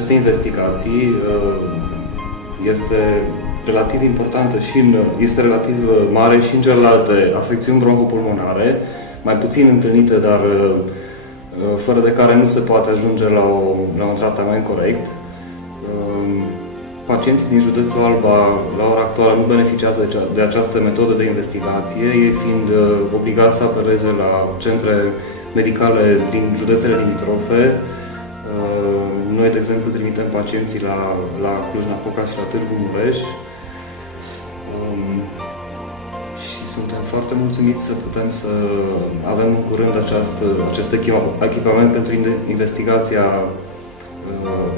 aceste investigații este relativ importantă și este relativ mare și în celelalte afecțiuni bronhopulmonare, mai puțin întâlnite, dar fără de care nu se poate ajunge la un tratament corect. Pacienții din județul Alba, la ora actuală, nu beneficiază de această metodă de investigație, ei fiind obligați să apeleze la centre medicale din județele limitrofe. Noi, de exemplu, trimitem pacienții la Cluj-Napoca și la Târgu Mureș. Și suntem foarte mulțumiți să putem să avem în curând acest echipament pentru investigația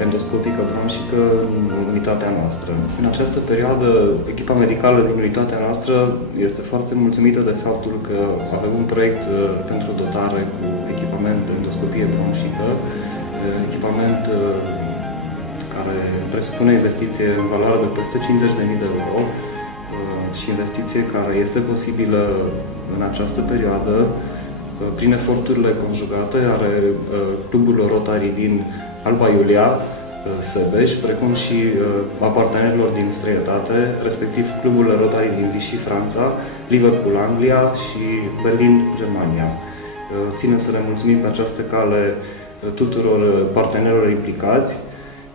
endoscopică bronșică în unitatea noastră. În această perioadă, echipa medicală din unitatea noastră este foarte mulțumită de faptul că avem un proiect pentru dotare cu echipament de endoscopie bronșică, echipament care presupune investiție în valoare de peste 50.000 de euro și investiție care este posibilă în această perioadă prin eforturile conjugate ale cluburilor Rotary din Alba Iulia, Sebeș, precum și a partenerilor din străinătate, respectiv cluburile Rotary din Vichy, Franța, Liverpool, Anglia și Berlin, Germania. Ținem să le mulțumim pe această cale tuturor partenerilor implicați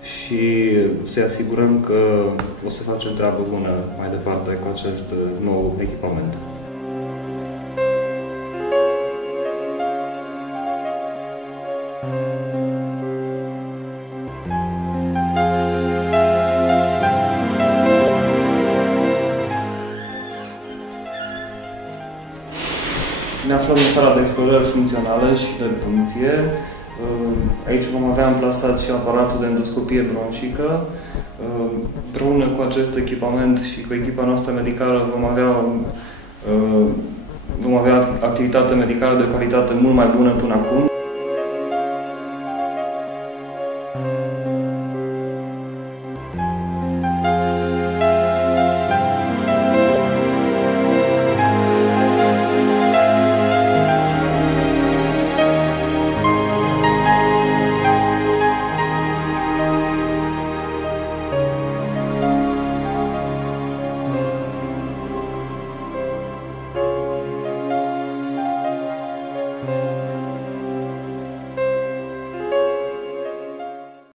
și să-i asigurăm că o să facem treabă bună mai departe cu acest nou echipament. Ne aflăm în sala de explorări funcționale și de puncție. Aici vom avea amplasat și aparatul de endoscopie bronșică. Împreună cu acest echipament și cu echipa noastră medicală vom avea activitate medicală de calitate mult mai bună până acum.